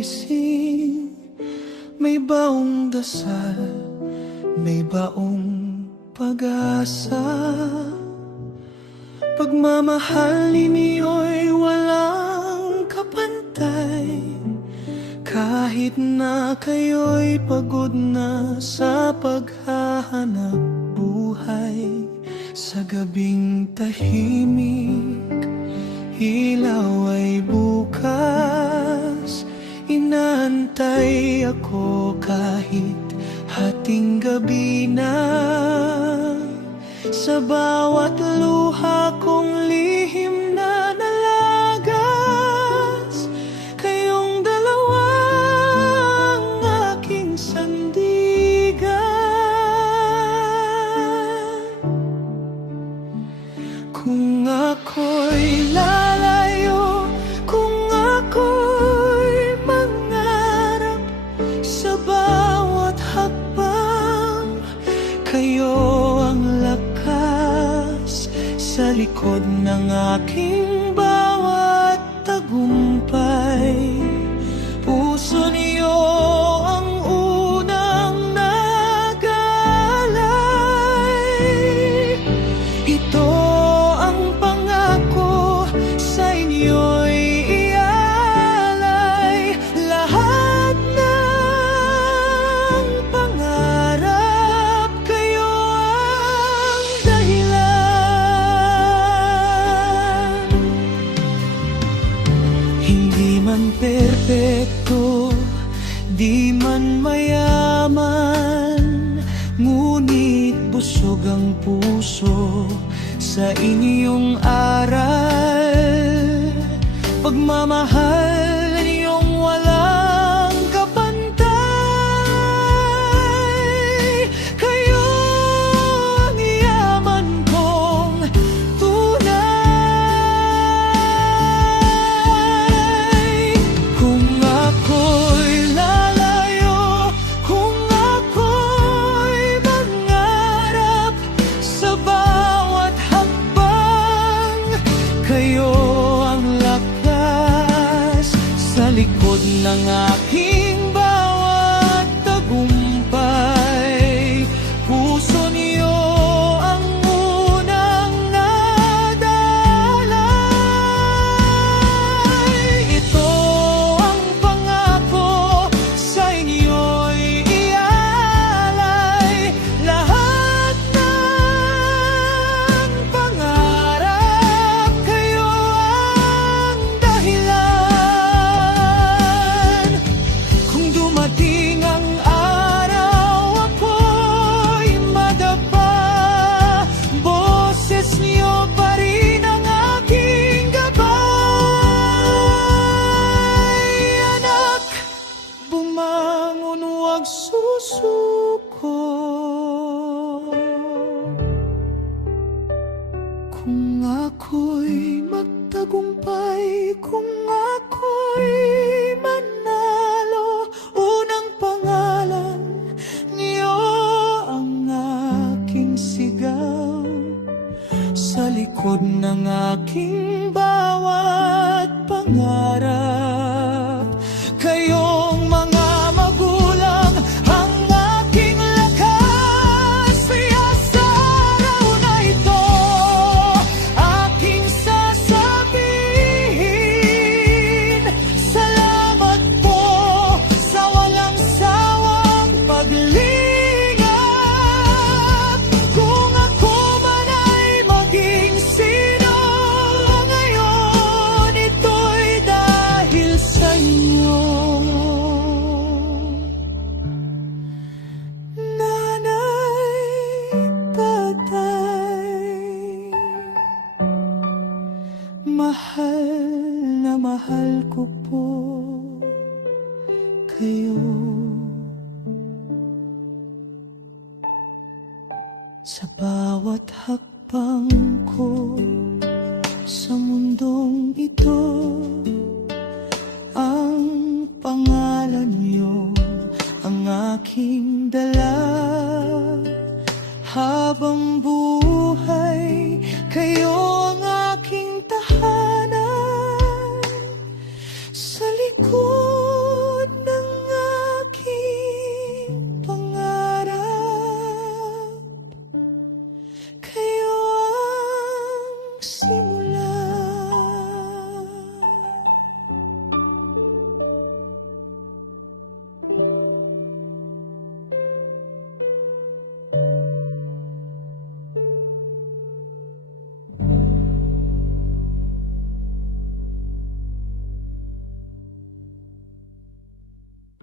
gising, may baong dasal, may baong pag-asa. Pagmamahal ninyo'y walang kapantay, kahit na kayo'y pagod na sa paghahanap buhay. Sa gabing tahimik, ilaw ay bukas. Inaantay ako kahit hating gabi na. Sa bawat luha kong lihim na nalagas, kayong dalawa ang aking sandigan. Kung ako'y lalayo, kung ako'y mangarap, sa bawat hakbang, kayo ang lakas sa likod ng aking bawat tagumpay. Puso niyo ang unang nagalay. Ito ang pangako, sa inyo'y ialay. Lahat ng pangarap, kayo ang dahilan. Hindi man perpekto, di man mayaman, ngunit busog ang puso sa inyong aral. Pagmamahal niyong walang kapantay, kayo ang yaman kong tunay. Kung ako'y lalayo, kung ako'y mangarap, sa bawat hakbang, kayo ang lakas sa likod ng aking bawat tagumpay. Puso niyo ang unang nadalay. Ito ang pangako, sa inyo'y ialay. Lahat ng pangarap, kayo ang dahilan. Kung dumating ang araw, ako'y madapa, boses niyo pa rin ang aking gabay. Anak, bumangon, huwag susuko. Kung ako'y magtagumpay, kung ako'y manalo, unang pangalan niyo ang aking sigaw. Sa likod ng aking bawat pangarap, kayong mga magulang ang aking lakas. Kaya sa araw na ito, aking sasabihin, salamat po sa walang sawang paglingap. Kung ako man ay maging sino ngayon, ito'y dahil sa inyo. Nanay, tatay, mahal na mahal ko po kayo. Sa bawat hakbang ko sa mundong ito, ang pangalan niyo ang aking dala. Habang buhay